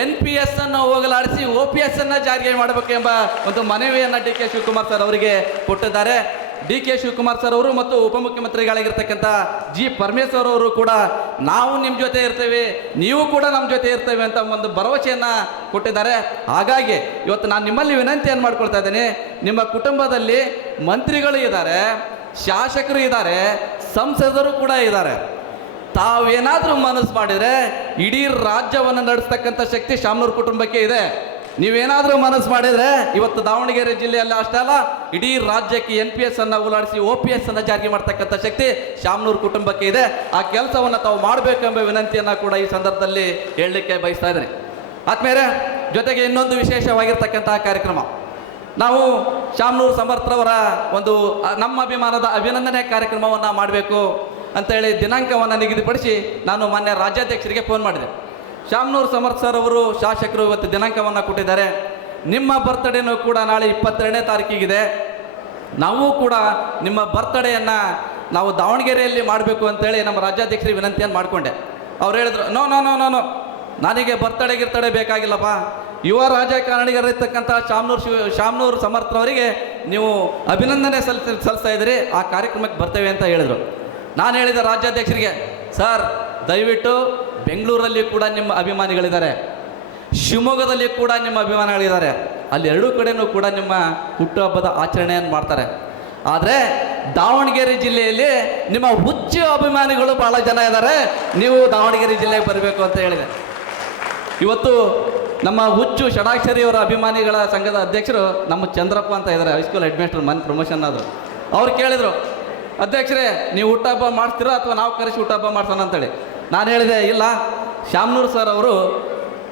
NPS ಅನ್ನು ಹೋಗಲಾಡಿಸಿ OPS ಅನ್ನು ಜಾರಿಗೆ ಮಾಡಬೇಕು ಎಂಬ ಒಂದು ಮನವಿಯನ್ನು DK ಶಿವಕುಮಾರ್ ಸರ್ ಅವರಿಗೆ ಕೊಟ್ಟಿದ್ದಾರೆ. DK ಶಿವಕುಮಾರ್ ಸರ್ ಅವರು ಮತ್ತು ಉಪಮುಖ್ಯಮಂತ್ರಿಗಳಾಗಿರ್ತಕ್ಕಂಥ G ಪರಮೇಶ್ವರ್ ಅವರು ಕೂಡ ನಾವು ನಿಮ್ಮ ಜೊತೆ ಇರ್ತೇವೆ, ನೀವು ಕೂಡ ನಮ್ಮ ಜೊತೆ ಇರ್ತೇವೆ ಅಂತ ಒಂದು ಭರವಸೆಯನ್ನು ಕೊಟ್ಟಿದ್ದಾರೆ. ಹಾಗಾಗಿ ಇವತ್ತು ನಾನು ನಿಮ್ಮಲ್ಲಿ ವಿನಂತಿಯನ್ನು ಮಾಡ್ಕೊಳ್ತಾ ಇದ್ದೇನೆ, ನಿಮ್ಮ ಕುಟುಂಬದಲ್ಲಿ ಮಂತ್ರಿಗಳು ಇದ್ದಾರೆ, ಶಾಸಕರು ಇದ್ದಾರೆ, ಸಂಸದರು ಕೂಡ ಇದ್ದಾರೆ. ತಾವೇನಾದರೂ ಮನಸ್ಸು ಮಾಡಿದರೆ ಇಡೀ ರಾಜ್ಯವನ್ನು ನಡೆಸ್ತಕ್ಕಂಥ ಶಕ್ತಿ ಶಾಮನೂರ್ ಕುಟುಂಬಕ್ಕೆ ಇದೆ. ನೀವೇನಾದರೂ ಮನಸ್ಸು ಮಾಡಿದರೆ ಇವತ್ತು ದಾವಣಗೆರೆ ಜಿಲ್ಲೆಯಲ್ಲಿ ಅಷ್ಟೇ ಅಲ್ಲ, ಇಡೀ ರಾಜ್ಯಕ್ಕೆ NPS ಅನ್ನು ಉಲಾಡಿಸಿ OPS ಅನ್ನು ಜಾರಿ ಮಾಡ್ತಕ್ಕಂಥ ಶಕ್ತಿ ಶಾಮನೂರ್ ಕುಟುಂಬಕ್ಕೆ ಇದೆ. ಆ ಕೆಲಸವನ್ನು ತಾವು ಮಾಡಬೇಕೆಂಬ ವಿನಂತಿಯನ್ನು ಕೂಡ ಈ ಸಂದರ್ಭದಲ್ಲಿ ಹೇಳಲಿಕ್ಕೆ ಬಯಸ್ತಾ ಇದ್ದೇನೆ. ಆದ್ಮೇಲೆ ಜೊತೆಗೆ ಇನ್ನೊಂದು ವಿಶೇಷವಾಗಿರ್ತಕ್ಕಂತಹ ಕಾರ್ಯಕ್ರಮ, ನಾವು ಶಾಮನೂರ್ ಸಮರ್ಥರವರ ಒಂದು ನಮ್ಮ ಅಭಿಮಾನದ ಅಭಿನಂದನೆ ಕಾರ್ಯಕ್ರಮವನ್ನು ಮಾಡಬೇಕು ಅಂತೇಳಿ ದಿನಾಂಕವನ್ನು ನಿಗದಿಪಡಿಸಿ ನಾನು ಮಾನ್ಯ ರಾಜ್ಯಾಧ್ಯಕ್ಷರಿಗೆ ಫೋನ್ ಮಾಡಿದೆ. ಶಾಮನೂರ್ ಸಮರ್ಥ ಸರ್ ಅವರು ಶಾಸಕರು ಇವತ್ತು ದಿನಾಂಕವನ್ನು ಕೊಟ್ಟಿದ್ದಾರೆ. ನಿಮ್ಮ ಬರ್ತಡೇನೂ ಕೂಡ ನಾಳೆ 22ನೇ ತಾರೀಕಿಗಿದೆ. ನಾವು ಕೂಡ ನಿಮ್ಮ ಬರ್ತಡೇಯನ್ನು ನಾವು ದಾವಣಗೆರೆಯಲ್ಲಿ ಮಾಡಬೇಕು ಅಂತೇಳಿ ನಮ್ಮ ರಾಜ್ಯಾಧ್ಯಕ್ಷರಿಗೆ ವಿನಂತಿಯನ್ನು ಮಾಡಿಕೊಂಡೆ. ಅವ್ರು ಹೇಳಿದ್ರು, no no no no no ನನಗೆ ಬರ್ತಡೇ ಬೇಕಾಗಿಲ್ಲಪ್ಪ, ಯುವ ರಾಜಕಾರಣಿಗರಿರ್ತಕ್ಕಂಥ ಶಾಮನೂರ್ ಸಮರ್ಥರವರಿಗೆ ನೀವು ಅಭಿನಂದನೆ ಸಲ್ಲಿಸ್ತಾ ಇದ್ದೀರಿ, ಆ ಕಾರ್ಯಕ್ರಮಕ್ಕೆ ಬರ್ತೇವೆ ಅಂತ ಹೇಳಿದರು. ನಾನು ಹೇಳಿದ ರಾಜ್ಯಾಧ್ಯಕ್ಷರಿಗೆ, ಸರ್ ದಯವಿಟ್ಟು ಬೆಂಗಳೂರಲ್ಲಿ ಕೂಡ ನಿಮ್ಮ ಅಭಿಮಾನಿಗಳಿದ್ದಾರೆ, ಶಿವಮೊಗ್ಗದಲ್ಲಿ ಕೂಡ ನಿಮ್ಮ ಅಭಿಮಾನಿಗಳಿದ್ದಾರೆ, ಅಲ್ಲಿ 2 ಕಡೆಯೂ ಕೂಡ ನಿಮ್ಮ ಹುಟ್ಟುಹಬ್ಬದ ಆಚರಣೆಯನ್ನು ಮಾಡ್ತಾರೆ. ಆದರೆ ದಾವಣಗೆರೆ ಜಿಲ್ಲೆಯಲ್ಲಿ ನಿಮ್ಮ ಹುಚ್ಚು ಅಭಿಮಾನಿಗಳು ಭಾಳ ಜನ ಇದ್ದಾರೆ, ನೀವು ದಾವಣಗೆರೆ ಜಿಲ್ಲೆಗೆ ಬರಬೇಕು ಅಂತ ಹೇಳಿದೆ. ಇವತ್ತು ನಮ್ಮ ಹುಚ್ಚು ಷಡಾಕ್ಷರಿಯವರ ಅಭಿಮಾನಿಗಳ ಸಂಘದ ಅಧ್ಯಕ್ಷರು ನಮ್ಮ ಚಂದ್ರಪ್ಪ ಅಂತ ಇದ್ದಾರೆ, ಹೈಸ್ಕೂಲ್ ಹೆಡ್ಮೇಸ್ಟರ್, ಮನ್ ಪ್ರಮೋಷನ್ ಆದರು. ಅವ್ರು ಕೇಳಿದರು, ಅಧ್ಯಕ್ಷರೇ ನೀವು ಹುಟ್ಟುಹಬ್ಬ ಮಾಡ್ತೀರಾ ಅಥವಾ ನಾವು ಕರೆಸಿ ಹುಟ್ಟುಹಬ್ಬ ಮಾಡ್ಸೋಣ ಅಂತೇಳಿ. ನಾನು ಹೇಳಿದೆ, ಇಲ್ಲ, ಶಾಮನೂರ್ ಸರ್ ಅವರು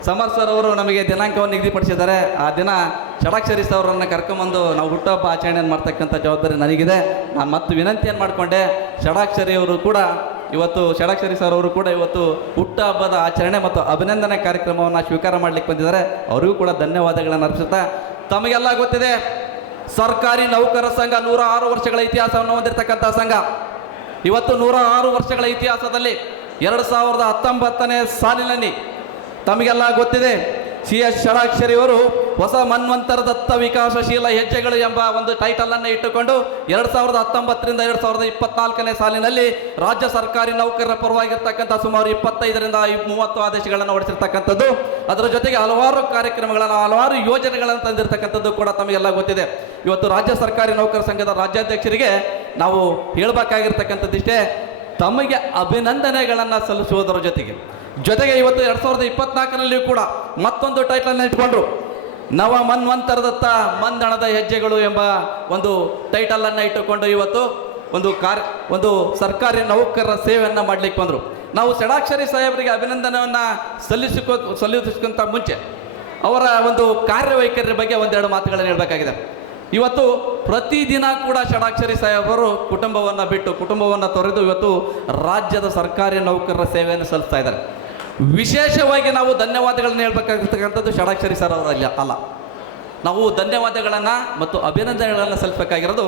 ಸಮರ್ಥ ಸರ್ ಅವರು ನಮಗೆ ದಿನಾಂಕವನ್ನು ನಿಗದಿಪಡಿಸಿದ್ದಾರೆ. ಆ ದಿನ ಷಡಾಕ್ಷರಿ ಸರ್ ಅವರನ್ನು ಕರ್ಕೊಂಬಂದು ನಾವು ಹುಟ್ಟುಹಬ್ಬ ಆಚರಣೆಯನ್ನು ಮಾಡ್ತಕ್ಕಂಥ ಜವಾಬ್ದಾರಿ ನನಗಿದೆ. ನಾನು ಮತ್ತೆ ವಿನಂತಿಯನ್ನು ಮಾಡಿಕೊಂಡೆ, ಷಡಾಕ್ಷರಿ ಸರ್ ಅವರು ಕೂಡ ಇವತ್ತು ಹುಟ್ಟುಹಬ್ಬದ ಆಚರಣೆ ಮತ್ತು ಅಭಿನಂದನೆ ಕಾರ್ಯಕ್ರಮವನ್ನು ಸ್ವೀಕಾರ ಮಾಡಲಿಕ್ಕೆ ಬಂದಿದ್ದಾರೆ. ಅವರಿಗೂ ಕೂಡ ಧನ್ಯವಾದಗಳನ್ನು ಅರ್ಪಿಸುತ್ತಾ, ತಮಗೆಲ್ಲ ಗೊತ್ತಿದೆ ಸರ್ಕಾರಿ ನೌಕರ ಸಂಘ 106 ವರ್ಷಗಳ ಇತಿಹಾಸವನ್ನು ಹೊಂದಿರತಕ್ಕಂಥ ಸಂಘ. ಇವತ್ತು 106 ವರ್ಷಗಳ ಇತಿಹಾಸದಲ್ಲಿ 2019ನೇ ಸಾಲಿನಲ್ಲಿ ತಮಗೆಲ್ಲ ಗೊತ್ತಿದೆ, ಸಿ ಎಸ್ ಷಡಾಕ್ಷರಿ ಅವರು ಹೊಸ ಮನ್ವಂತರದತ್ತ ವಿಕಾಸಶೀಲ ಹೆಜ್ಜೆಗಳು ಎಂಬ ಒಂದು ಟೈಟಲ್ ಅನ್ನು ಇಟ್ಟುಕೊಂಡು 2019ರಿಂದ 2024ನೇ ಸಾಲಿನಲ್ಲಿ ರಾಜ್ಯ ಸರ್ಕಾರಿ ನೌಕರರ ಪರವಾಗಿರ್ತಕ್ಕಂಥ ಸುಮಾರು 25ರಿಂದ 30 ಆದೇಶಗಳನ್ನು ಹೊರಡಿಸಿರ್ತಕ್ಕಂಥದ್ದು. ಅದರ ಜೊತೆಗೆ ಹಲವಾರು ಕಾರ್ಯಕ್ರಮಗಳನ್ನು, ಹಲವಾರು ಯೋಜನೆಗಳನ್ನು ತಂದಿರತಕ್ಕಂಥದ್ದು ಕೂಡ ತಮಗೆಲ್ಲ ಗೊತ್ತಿದೆ. ಇವತ್ತು ರಾಜ್ಯ ಸರ್ಕಾರಿ ನೌಕರ ಸಂಘದ ರಾಜ್ಯಾಧ್ಯಕ್ಷರಿಗೆ ನಾವು ಹೇಳಬೇಕಾಗಿರ್ತಕ್ಕಂಥದ್ದಿಷ್ಟೇ, ತಮಗೆ ಅಭಿನಂದನೆಗಳನ್ನು ಸಲ್ಲಿಸುವುದರ ಜೊತೆಗೆ ಇವತ್ತು 2024ರಲ್ಲಿ ಕೂಡ ಮತ್ತೊಂದು ಟೈಟಲ್ ಇಟ್ಕೊಂಡ್ರು, ನವ ಮನ್ವಂತರದತ್ತ ಮಂದಣದ ಹೆಜ್ಜೆಗಳು ಎಂಬ ಒಂದು ಟೈಟಲ್ ಅನ್ನು ಇಟ್ಟುಕೊಂಡು ಇವತ್ತು ಒಂದು ಸರ್ಕಾರಿ ನೌಕರರ ಸೇವೆಯನ್ನು ಮಾಡ್ಲಿಕ್ಕೆ ಬಂದರು. ನಾವು ಷಡಾಕ್ಷರಿ ಸಾಹೇಬರಿಗೆ ಅಭಿನಂದನೆಯನ್ನು ಸಲ್ಲಿಸೋಕ್ಕಿಂತ ಮುಂಚೆ ಅವರ ಒಂದು ಕಾರ್ಯವೈಖರಿ ಬಗ್ಗೆ ಒಂದೆರಡು ಮಾತುಗಳನ್ನು ಹೇಳಬೇಕಾಗಿದೆ. ಇವತ್ತು ಪ್ರತಿದಿನ ಕೂಡ ಷಡಾಕ್ಷರಿ ಸಾಹೇಬರು ಕುಟುಂಬವನ್ನು ತೊರೆದು ಇವತ್ತು ರಾಜ್ಯದ ಸರ್ಕಾರಿ ನೌಕರರ ಸೇವೆಯನ್ನು ಸಲ್ಲಿಸ್ತಾ ಇದ್ದಾರೆ. ವಿಶೇಷವಾಗಿ ನಾವು ಧನ್ಯವಾದಗಳನ್ನು ಹೇಳ್ಬೇಕಾಗಿರ್ತಕ್ಕಂಥದ್ದು ಷಡಾಕ್ಷರಿ ಸರ್ ಅವರಲ್ಲಿ ಅಲ್ಲ, ನಾವು ಧನ್ಯವಾದಗಳನ್ನು ಮತ್ತು ಅಭಿನಂದನೆಗಳನ್ನು ಸಲ್ಲಿಸಬೇಕಾಗಿರೋದು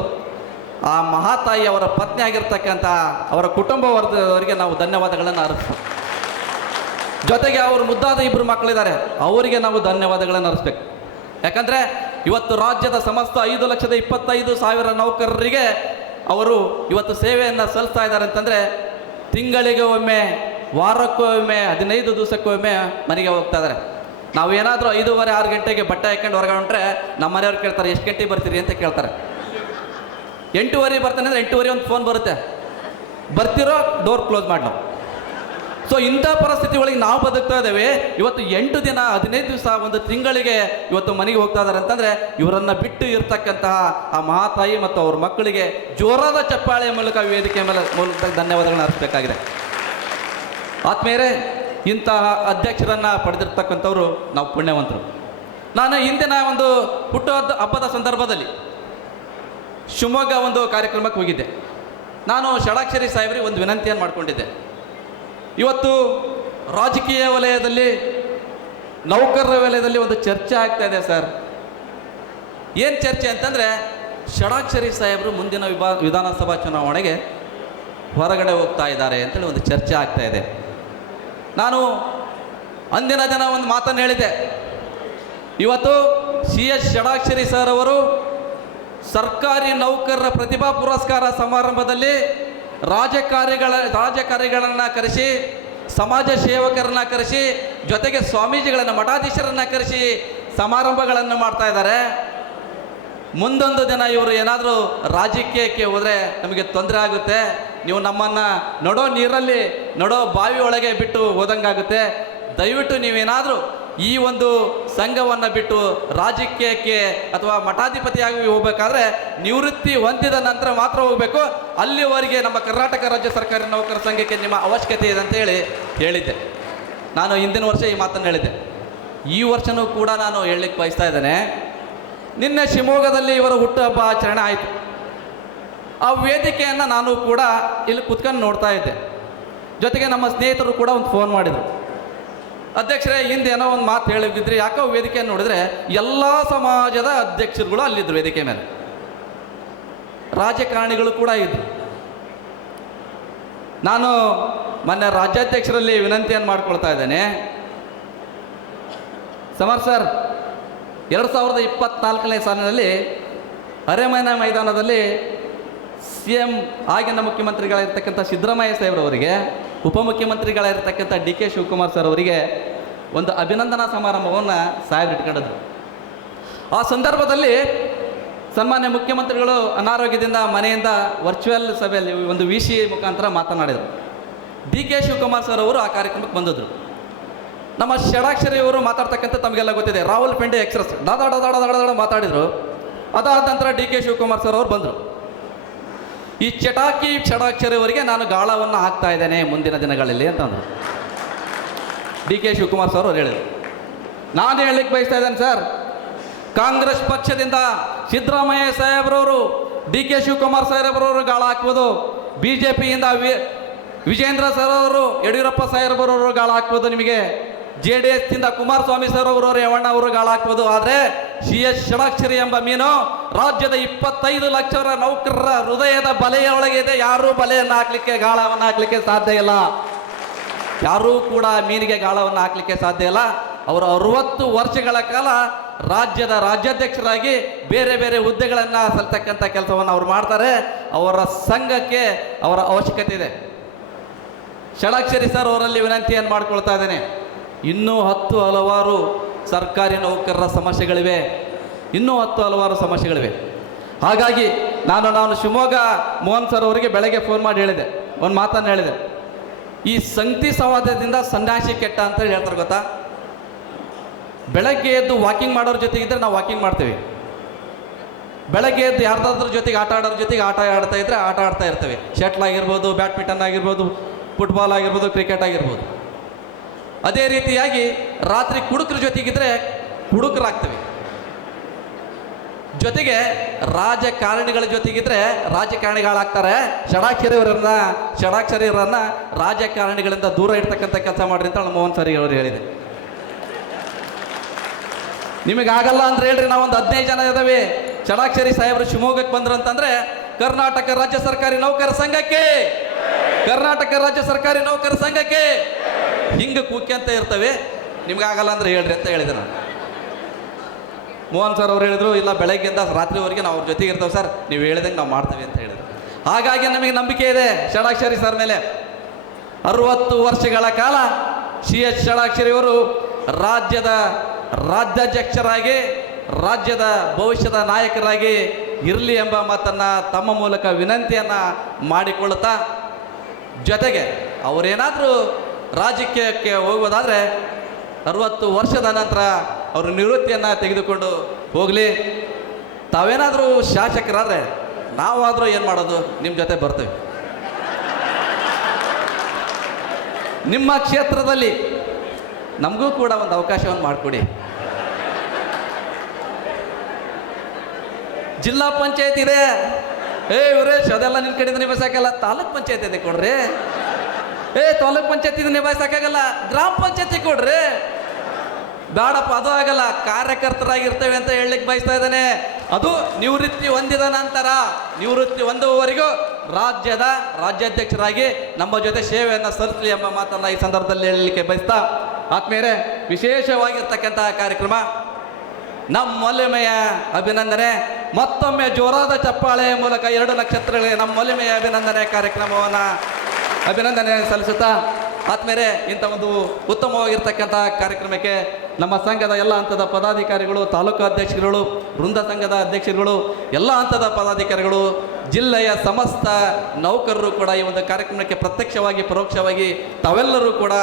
ಆ ಮಹಾತಾಯಿ ಅವರ ಪತ್ನಿ ಆಗಿರ್ತಕ್ಕಂಥ ಅವರ ಕುಟುಂಬ ವರ್ಗದವರಿಗೆ ನಾವು ಧನ್ಯವಾದಗಳನ್ನು ಅರ್ಪಿಸ್ಬೇಕು. ಜೊತೆಗೆ ಅವರು ಮುದ್ದಾದ 2 ಮಕ್ಕಳಿದ್ದಾರೆ, ಅವರಿಗೆ ನಾವು ಧನ್ಯವಾದಗಳನ್ನು ಅರ್ಪಿಸ್ಬೇಕು. ಯಾಕಂದರೆ ಇವತ್ತು ರಾಜ್ಯದ ಸಮಸ್ತ 5,25,000 ನೌಕರರಿಗೆ ಅವರು ಇವತ್ತು ಸೇವೆಯನ್ನು ಸಲ್ಲಿಸ್ತಾ ಇದ್ದಾರೆ ಅಂತಂದರೆ, ತಿಂಗಳಿಗೆ ಒಮ್ಮೆ, ವಾರಕ್ಕೊಮ್ಮೆ, 15 ದಿವಸಕ್ಕೊಮ್ಮೆ ಮನೆಗೆ ಹೋಗ್ತಾ ಇದ್ದಾರೆ. ನಾವು ಏನಾದರೂ 5:30-6 ಗಂಟೆಗೆ ಬಟ್ಟೆ ಹಾಕೊಂಡು ಹೊರಗಡೆ ಹೊಂಟ್ರೆ ನಮ್ಮ ಮನೆಯವ್ರು ಕೇಳ್ತಾರೆ, ಎಷ್ಟು ಗಂಟೆಗೆ ಬರ್ತೀರಿ ಅಂತ ಕೇಳ್ತಾರೆ. 8:30 ಬರ್ತಾನೆ ಅಂದರೆ 8:30 ಒಂದು ಫೋನ್ ಬರುತ್ತೆ, ಬರ್ತಿರೋ ಡೋರ್ ಕ್ಲೋಸ್ ಮಾಡಿ ನಾವು. ಸೊ ಇಂಥ ಪರಿಸ್ಥಿತಿ ಒಳಗೆ ನಾವು ಬದುಕ್ತಾ ಇದ್ದೇವೆ. ಇವತ್ತು 8 ದಿನ 15 ದಿವಸ ಒಂದು ತಿಂಗಳಿಗೆ ಇವತ್ತು ಮನೆಗೆ ಹೋಗ್ತಾ ಇದ್ದಾರೆ ಅಂತಂದರೆ, ಇವರನ್ನು ಬಿಟ್ಟು ಇರ್ತಕ್ಕಂತಹ ಆ ಮಹಾತಾಯಿ ಮತ್ತು ಅವ್ರ ಮಕ್ಕಳಿಗೆ ಜೋರಾದ ಚಪ್ಪಾಳೆಯ ಮೂಲಕ ವೇದಿಕೆ ಮೂಲಕ ಧನ್ಯವಾದಗಳನ್ನು ಅರ್ಪಿಸಬೇಕಾಗಿದೆ. ಆದ್ಮೇಲೆ ಇಂತಹ ಅಧ್ಯಕ್ಷರನ್ನು ಪಡೆದಿರ್ತಕ್ಕಂಥವ್ರು ನಾವು ಪುಣ್ಯವಂತರು. ನಾನು ಹಿಂದಿನ ಒಂದು ಹಬ್ಬದ ಸಂದರ್ಭದಲ್ಲಿ ಶಿವಮೊಗ್ಗ ಒಂದು ಕಾರ್ಯಕ್ರಮಕ್ಕೆ ಹೋಗಿದ್ದೆ. ನಾನು ಷಡಾಕ್ಷರಿ ಸಾಹೇಬರಿಗೆ ಒಂದು ವಿನಂತಿಯನ್ನು ಮಾಡಿಕೊಂಡಿದ್ದೆ. ಇವತ್ತು ರಾಜಕೀಯ ವಲಯದಲ್ಲಿ, ನೌಕರರ ವಲಯದಲ್ಲಿ ಒಂದು ಚರ್ಚೆ ಆಗ್ತಾ ಇದೆ ಸರ್. ಏನು ಚರ್ಚೆ ಅಂತಂದರೆ, ಷಡಾಕ್ಷರಿ ಸಾಹೇಬರು ಮುಂದಿನ ವಿಧಾನಸಭಾ ಚುನಾವಣೆಗೆ ಹೊರಗಡೆ ಹೋಗ್ತಾ ಇದ್ದಾರೆ ಅಂತೇಳಿ ಒಂದು ಚರ್ಚೆ ಆಗ್ತಾ ಇದೆ. ನಾನು ಅಂದಿನ ದಿನ ಒಂದು ಮಾತನ್ನು ಹೇಳಿದ್ದೆ, ಇವತ್ತು ಸಿ ಎಸ್ ಷಡಾಕ್ಷರಿ ಸರ್ ಅವರು ಸರ್ಕಾರಿ ನೌಕರರ ಪ್ರತಿಭಾ ಪುರಸ್ಕಾರ ಸಮಾರಂಭದಲ್ಲಿ ರಾಜಕಾರಿಗಳನ್ನು ಕರೆಸಿ, ಸಮಾಜ ಸೇವಕರನ್ನು ಕರೆಸಿ, ಜೊತೆಗೆ ಸ್ವಾಮೀಜಿಗಳನ್ನು, ಮಠಾಧೀಶರನ್ನು ಕರೆಸಿ ಸಮಾರಂಭಗಳನ್ನು ಮಾಡ್ತಾ ಇದ್ದಾರೆ. ಮುಂದೊಂದು ದಿನ ಇವರು ಏನಾದರೂ ರಾಜಕೀಯಕ್ಕೆ ಹೋದರೆ ನಮಗೆ ತೊಂದರೆ ಆಗುತ್ತೆ, ನೀವು ನಮ್ಮನ್ನು ನಡೋ ನೀರಲ್ಲಿ, ನಡೋ ಬಾವಿ ಒಳಗೆ ಬಿಟ್ಟು ಹೋದಂಗಾಗುತ್ತೆ, ದಯವಿಟ್ಟು ನೀವೇನಾದರೂ ಈ ಒಂದು ಸಂಘವನ್ನು ಬಿಟ್ಟು ರಾಜಕೀಯಕ್ಕೆ ಅಥವಾ ಮಠಾಧಿಪತಿಯಾಗಿ ಹೋಗಬೇಕಾದ್ರೆ ನಿವೃತ್ತಿ ಹೊಂದಿದ ನಂತರ ಮಾತ್ರ ಹೋಗಬೇಕು, ಅಲ್ಲಿವರೆಗೆ ನಮ್ಮ ಕರ್ನಾಟಕ ರಾಜ್ಯ ಸರ್ಕಾರಿ ನೌಕರ ಸಂಘಕ್ಕೆ ನಿಮ್ಮ ಅವಶ್ಯಕತೆ ಇದೆ ಅಂತೇಳಿ ಹೇಳಿದ್ದೆ. ನಾನು ಹಿಂದಿನ ವರ್ಷ ಈ ಮಾತನ್ನು ಹೇಳಿದ್ದೆ. ಈ ವರ್ಷವೂ ಕೂಡ ನಾನು ಹೇಳಲಿಕ್ಕೆ ಬಯಸ್ತಾ ಇದ್ದೇನೆ. ನಿನ್ನೆ ಶಿವಮೊಗ್ಗದಲ್ಲಿ ಇವರ ಹುಟ್ಟುಹಬ್ಬ ಆಚರಣೆ ಆಯಿತು. ಆ ವೇದಿಕೆಯನ್ನು ನಾನು ಕೂಡ ಇಲ್ಲಿ ಕುತ್ಕೊಂಡು ನೋಡ್ತಾ ಇದ್ದೆ. ಜೊತೆಗೆ ನಮ್ಮ ಸ್ನೇಹಿತರು ಕೂಡ ಒಂದು ಫೋನ್ ಮಾಡಿದರು, ಅಧ್ಯಕ್ಷರೇ ಹಿಂದೆ ಏನೋ ಒಂದು ಮಾತು ಹೇಳಿದ್ರಿ, ಯಾಕೋ ವೇದಿಕೆಯನ್ನು ನೋಡಿದ್ರೆ ಎಲ್ಲ ಸಮಾಜದ ಅಧ್ಯಕ್ಷರುಗಳು ಅಲ್ಲಿದ್ದರು, ವೇದಿಕೆ ಮೇಲೆ ರಾಜಕಾರಣಿಗಳು ಕೂಡ ಇದ್ದರು. ನಾನು ಮೊನ್ನೆ ರಾಜ್ಯಾಧ್ಯಕ್ಷರಲ್ಲಿ ವಿನಂತಿಯನ್ನು ಮಾಡ್ಕೊಳ್ತಾ ಇದ್ದೇನೆ, ಸಮರ್ ಸರ್ 2024ನೇ ಸಾಲಿನಲ್ಲಿ ಅರೆಮನೆ ಮೈದಾನದಲ್ಲಿ CM ಆಗಿನ ಮುಖ್ಯಮಂತ್ರಿಗಳಿರ್ತಕ್ಕಂಥ ಸಿದ್ದರಾಮಯ್ಯ ಸಾಹೇಬ್ರವರಿಗೆ, ಉಪಮುಖ್ಯಮಂತ್ರಿಗಳಿರ್ತಕ್ಕಂಥ DK ಶಿವಕುಮಾರ್ ಸರ್ ಅವರಿಗೆ ಒಂದು ಅಭಿನಂದನಾ ಸಮಾರಂಭವನ್ನು ಸಾಹೇಬ್ರು ಇಟ್ಕೊಂಡಿದ್ರು. ಆ ಸಂದರ್ಭದಲ್ಲಿ ಸನ್ಮಾನ್ಯ ಮುಖ್ಯಮಂತ್ರಿಗಳು ಅನಾರೋಗ್ಯದಿಂದ ಮನೆಯಿಂದ ವರ್ಚುವಲ್ ಸಭೆಯಲ್ಲಿ ಒಂದು VC ಮುಖಾಂತರ ಮಾತನಾಡಿದರು. DK ಶಿವಕುಮಾರ್ ಸರ್ ಅವರು ಆ ಕಾರ್ಯಕ್ರಮಕ್ಕೆ ಬಂದಿದ್ರು. ನಮ್ಮ ಷಡಾಕ್ಷರಿ ಅವರು ಮಾತಾಡ್ತಕ್ಕಂಥ ತಮಗೆಲ್ಲ ಗೊತ್ತಿದೆ, ರಾಹುಲ್ ಪೆಂಡೆ ಎಕ್ಸ್ಪ್ರೆಸ್ ಡಾಡ ಮಾತಾಡಿದರು. ಅದಾದ ನಂತರ DK ಶಿವಕುಮಾರ್ ಸರ್ ಅವರು ಬಂದರು. ಈ ಷಡಾಕ್ಷರಿ ಅವರಿಗೆ ನಾನು ಗಾಳವನ್ನು ಹಾಕ್ತಾ ಇದ್ದೇನೆ ಮುಂದಿನ ದಿನಗಳಲ್ಲಿ ಅಂತಂದರು. DK ಶಿವಕುಮಾರ್ ಸರ್ ಅವ್ರು ಹೇಳಿದರು. ನಾನು ಹೇಳಲಿಕ್ಕೆ ಬಯಸ್ತಾ ಇದ್ದೇನೆ ಸರ್, ಕಾಂಗ್ರೆಸ್ ಪಕ್ಷದಿಂದ ಸಿದ್ದರಾಮಯ್ಯ ಸಾಹೇಬ್ರವರು, DK ಶಿವಕುಮಾರ್ ಸಾಹೇಬ್ರವರು ಗಾಳ ಹಾಕ್ಬೋದು, BJPಯಿಂದ ವಿಜೇಂದ್ರ ಸರ್ ಅವರು, ಯಡಿಯೂರಪ್ಪ ಸಾಹೇಬ್ರವರು ಗಾಳ ಹಾಕ್ಬೋದು, ನಿಮಗೆ JDSದಿಂದ ಕುಮಾರಸ್ವಾಮಿ ಸರ್ ಅವರು, ರೇವಣ್ಣ ಅವರು ಗಾಳ ಹಾಕ್ಬೋದು. ಆದರೆ CS ಷಡಾಕ್ಷರಿ ಎಂಬ ಮೀನು ರಾಜ್ಯದ 25 ಲಕ್ಷ ನೌಕರರ ಹೃದಯದ ಬಲೆಯೊಳಗೆ ಇದೆ. ಯಾರೂ ಬಲೆಯನ್ನು ಹಾಕ್ಲಿಕ್ಕೆ, ಗಾಳವನ್ನು ಹಾಕ್ಲಿಕ್ಕೆ ಸಾಧ್ಯ ಇಲ್ಲ. ಯಾರೂ ಕೂಡ ಮೀನಿಗೆ ಗಾಳವನ್ನು ಹಾಕಲಿಕ್ಕೆ ಸಾಧ್ಯ ಇಲ್ಲ. ಅವರು 60 ವರ್ಷಗಳ ಕಾಲ ರಾಜ್ಯದ ರಾಜ್ಯಾಧ್ಯಕ್ಷರಾಗಿ ಬೇರೆ ಬೇರೆ ಹುದ್ದೆಗಳನ್ನು ಸಲ್ತಕ್ಕಂಥ ಕೆಲಸವನ್ನು ಅವ್ರು ಮಾಡ್ತಾರೆ. ಅವರ ಸಂಘಕ್ಕೆ ಅವರ ಅವಶ್ಯಕತೆ ಇದೆ. ಷಡಾಕ್ಷರಿ ಸರ್ ಅವರಲ್ಲಿ ವಿನಂತಿಯನ್ನು ಮಾಡ್ಕೊಳ್ತಾ ಇದ್ದೇನೆ. ಇನ್ನೂ ಹಲವಾರು ಸರ್ಕಾರಿ ನೌಕರರ ಸಮಸ್ಯೆಗಳಿವೆ, ಇನ್ನೂ ಹಲವಾರು ಸಮಸ್ಯೆಗಳಿವೆ. ಹಾಗಾಗಿ ನಾನು ಶಿವಮೊಗ್ಗ ಮೋಹನ್ ಸರ್ ಅವರಿಗೆ ಬೆಳಗ್ಗೆ ಫೋನ್ ಮಾಡಿ ಹೇಳಿದೆ, ಒಂದು ಮಾತನ್ನು ಹೇಳಿದೆ. ಈ ಸಂಗತಿ ಸಂವಾದದಿಂದ ಸನ್ಯಾಸಿ ಕೆಟ್ಟ ಅಂತ ಹೇಳ್ತಾರೆ ಗೊತ್ತಾ. ಬೆಳಗ್ಗೆ ಎದ್ದು ವಾಕಿಂಗ್ ಮಾಡೋರ ಜೊತೆಗಿದ್ರೆ ನಾವು ವಾಕಿಂಗ್ ಮಾಡ್ತೀವಿ. ಬೆಳಗ್ಗೆ ಎದ್ದು ಯಾರ್ದಾದ್ರ ಜೊತೆಗೆ ಆಟ ಆಡೋರ ಜೊತೆಗೆ ಆಟ ಆಡ್ತಾ ಇದ್ರೆ ಆಟ ಆಡ್ತಾ ಇರ್ತೇವೆ. ಶಟ್ಲ್ ಆಗಿರ್ಬೋದು, ಬ್ಯಾಡ್ಮಿಂಟನ್ ಆಗಿರ್ಬೋದು, ಫುಟ್ಬಾಲ್ ಆಗಿರ್ಬೋದು, ಕ್ರಿಕೆಟ್ ಆಗಿರ್ಬೋದು. ಅದೇ ರೀತಿಯಾಗಿ ರಾತ್ರಿ ಕುಡುಕರ ಜೊತೆಗಿದ್ರೆ ಕುಡುಕರಾಗ್ತೀವಿ. ಜೊತೆಗೆ ರಾಜಕಾರಣಿಗಳ ಜೊತೆಗಿದ್ರೆ ರಾಜಕಾರಣಿಗಳಾಗ್ತಾರೆ. ಷಡಾಕ್ಷರಿಯವರನ್ನ ರಾಜಕಾರಣಿಗಳಿಂದ ದೂರ ಇಡ್ತಕ್ಕಂಥ ಕೆಲಸ ಮಾಡ್ರಿ ಅಂತ ಮೋಹನ್ ಸರಿ ಅವರು ಹೇಳಿದೆ. ನಿಮಗಾಗಲ್ಲ ಅಂತ ಹೇಳ್ರಿ, ನಾವೊಂದು 15 ಜನ ಇದ್ದಾವೆ. ಷಡಾಕ್ಷರಿ ಸಾಹೇಬರು ಶಿವಮೊಗ್ಗಕ್ಕೆ ಬಂದ್ರು ಅಂತಂದ್ರೆ ಕರ್ನಾಟಕ ರಾಜ್ಯ ಸರ್ಕಾರಿ ನೌಕರ ಸಂಘಕ್ಕೆ, ಕರ್ನಾಟಕ ರಾಜ್ಯ ಸರ್ಕಾರಿ ನೌಕರ ಸಂಘಕ್ಕೆ ಹಿಂಗೆ ಕೂಕ್ಯಂತ ಇರ್ತವೆ. ನಿಮ್ಗಾಗಲ್ಲ ಅಂದ್ರೆ ಹೇಳ್ರಿ ಅಂತ ಹೇಳಿದೆ ನಾನು. ಮೋಹನ್ ಸರ್ ಅವ್ರು ಹೇಳಿದ್ರು, ಇಲ್ಲ ಬೆಳಗ್ಗೆಯಿಂದ ರಾತ್ರಿವರೆಗೆ ನಾವು ಅವ್ರ ಜೊತೆಗೆ ಇರ್ತೇವೆ ಸರ್, ನೀವು ಹೇಳಿದಂಗೆ ನಾವು ಮಾಡ್ತೇವೆ ಅಂತ ಹೇಳಿದ್ರು. ಹಾಗಾಗಿ ನಮಗೆ ನಂಬಿಕೆ ಇದೆ ಷಡಾಕ್ಷರಿ ಸರ್ ಮೇಲೆ. 60 ವರ್ಷಗಳ ಕಾಲ CS ಷಡಾಕ್ಷರಿಯವರು ರಾಜ್ಯದ ರಾಜ್ಯಾಧ್ಯಕ್ಷರಾಗಿ, ರಾಜ್ಯದ ಭವಿಷ್ಯದ ನಾಯಕರಾಗಿ ಇರಲಿ ಎಂಬ ಮಾತನ್ನು ತಮ್ಮ ಮೂಲಕ ವಿನಂತಿಯನ್ನು ಮಾಡಿಕೊಳ್ಳುತ್ತಾ, ಜೊತೆಗೆ ಅವರೇನಾದರೂ ರಾಜಕೀಯಕ್ಕೆ ಹೋಗುವುದಾದರೆ 60 ವರ್ಷದ ನಂತರ ಅವರು ನಿವೃತ್ತಿಯನ್ನು ತೆಗೆದುಕೊಂಡು ಹೋಗಲಿ. ತಾವೇನಾದರೂ ಶಾಸಕರಾದರೆ ನಾವಾದರೂ ಏನು ಮಾಡೋದು, ನಿಮ್ಮ ಜೊತೆ ಬರ್ತೇವೆ. ನಿಮ್ಮ ಕ್ಷೇತ್ರದಲ್ಲಿ ನಮಗೂ ಕೂಡ ಒಂದು ಅವಕಾಶವನ್ನು ಮಾಡಿಕೊಡಿ. ಜಿಲ್ಲಾ ಪಂಚಾಯತ್ ಇದೆ, ಇವರೇಶ್ ಅದೆಲ್ಲ ನಿನ್ನ ಕಡೆಯಿಂದ ನಿಭಾಯಿಸೋಕ್ಕಾಗಲ್ಲ. ತಾಲೂಕ್ ಪಂಚಾಯತ್ ಇದೆ ಕೊಡ್ರಿ. ತಾಲೂಕ್ ಪಂಚಾಯತ್ ಇದೆ ನಿಭಾಯಿಸೋಕ್ಕಾಗಲ್ಲ, ಗ್ರಾಮ ಪಂಚಾಯತಿ ಕೊಡ್ರಿ. ಬೇಡಪ್ಪ, ಅದು ಆಗಲ್ಲ, ಕಾರ್ಯಕರ್ತರಾಗಿರ್ತೇವೆ ಅಂತ ಹೇಳಲಿಕ್ಕೆ ಬಯಸ್ತಾ ಇದ್ದಾನೆ. ಅದು ನಿವೃತ್ತಿ ಹೊಂದಿದ ನಂತರ, ನಿವೃತ್ತಿ ಹೊಂದುವವರೆಗೂ ರಾಜ್ಯದ ರಾಜ್ಯಾಧ್ಯಕ್ಷರಾಗಿ ನಮ್ಮ ಜೊತೆ ಸೇವೆಯನ್ನು ಸಲ್ಲಿಸಲಿ ಎಂಬ ಮಾತನ್ನು ಈ ಸಂದರ್ಭದಲ್ಲಿ ಹೇಳಲಿಕ್ಕೆ ಬಯಸ್ತಾ, ಆತ್ಮೀಯರೇ, ವಿಶೇಷವಾಗಿರ್ತಕ್ಕಂತಹ ಕಾರ್ಯಕ್ರಮ ನಮ್ಮೊಲಿಮೆಯ ಅಭಿನಂದನೆ. ಮತ್ತೊಮ್ಮೆ ಜೋರಾದ ಚಪ್ಪಾಳೆಯ ಮೂಲಕ 2 ನಕ್ಷತ್ರಗಳಿಗೆ ನಮ್ಮೊಲಿಮೆಯ ಅಭಿನಂದನೆ ಕಾರ್ಯಕ್ರಮವನ್ನು ಅಭಿನಂದನೆ ಸಲ್ಲಿಸುತ್ತಾ, ಆತ್ಮೇಲೆ ಇಂಥ ಒಂದು ಉತ್ತಮವಾಗಿರ್ತಕ್ಕಂಥ ಕಾರ್ಯಕ್ರಮಕ್ಕೆ ನಮ್ಮ ಸಂಘದ ಎಲ್ಲ ಹಂತದ ಪದಾಧಿಕಾರಿಗಳು, ತಾಲೂಕು ಅಧ್ಯಕ್ಷರುಗಳು, ವೃಂದ ಸಂಘದ ಅಧ್ಯಕ್ಷರುಗಳು, ಎಲ್ಲ ಹಂತದ ಪದಾಧಿಕಾರಿಗಳು, ಜಿಲ್ಲೆಯ ಸಮಸ್ತ ನೌಕರರು ಕೂಡ ಈ ಒಂದು ಕಾರ್ಯಕ್ರಮಕ್ಕೆ ಪ್ರತ್ಯಕ್ಷವಾಗಿ ಪರೋಕ್ಷವಾಗಿ ತಾವೆಲ್ಲರೂ ಕೂಡ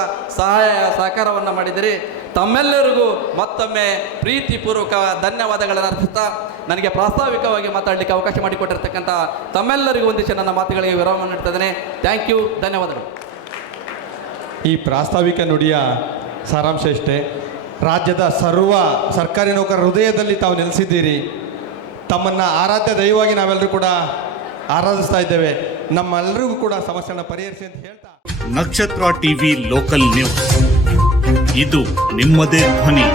ಸಹಕಾರವನ್ನು ಮಾಡಿದಿರಿ. ತಮ್ಮೆಲ್ಲರಿಗೂ ಮತ್ತೊಮ್ಮೆ ಪ್ರೀತಿಪೂರ್ವಕ ಧನ್ಯವಾದಗಳನ್ನು ಅರ್ಪಿಸುತ್ತಾ, ನನಗೆ ಪ್ರಾಸ್ತಾವಿಕವಾಗಿ ಮಾತಾಡಲಿಕ್ಕೆ ಅವಕಾಶ ಮಾಡಿಕೊಟ್ಟಿರ್ತಕ್ಕಂಥ ತಮ್ಮೆಲ್ಲರಿಗೂ ಒಂದಿಷ್ಟು ನನ್ನ ಮಾತುಗಳಿಗೆ ವಿರಾಮ ನೀಡ್ತಾ ಇದ್ದೇನೆ. ಥ್ಯಾಂಕ್ ಯು, ಧನ್ಯವಾದಗಳು. ಈ ಪ್ರಾಸ್ತಾವಿಕ ನುಡಿಯ ಸಾರಾಂಶ ಇಷ್ಟೇ. ರಾಜ್ಯದ ಸರ್ವ ಸರ್ಕಾರಿ ನೌಕರರ ಹೃದಯದಲ್ಲಿ ತಾವು ನೆಲೆಸಿದ್ದೀರಿ. ತಮ್ಮನ್ನು ಆರಾಧ್ಯ ದೈವವಾಗಿ ನಾವೆಲ್ಲರೂ ಕೂಡ ಆರಾಧಿಸ್ತಾ ಇದ್ದೇವೆ. ನಮ್ಮೆಲ್ಲರಿಗೂ ಕೂಡ ಸಮಸ್ಯೆಯನ್ನು ಪರಿಹರಿಸಿ ಅಂತ ಹೇಳ್ತಾ, ನಕ್ಷತ್ರ ಟಿವಿ ಲೋಕಲ್ ನ್ಯೂಸ್, ಇದು ನಿಮ್ಮದೇ ಧ್ವನಿ.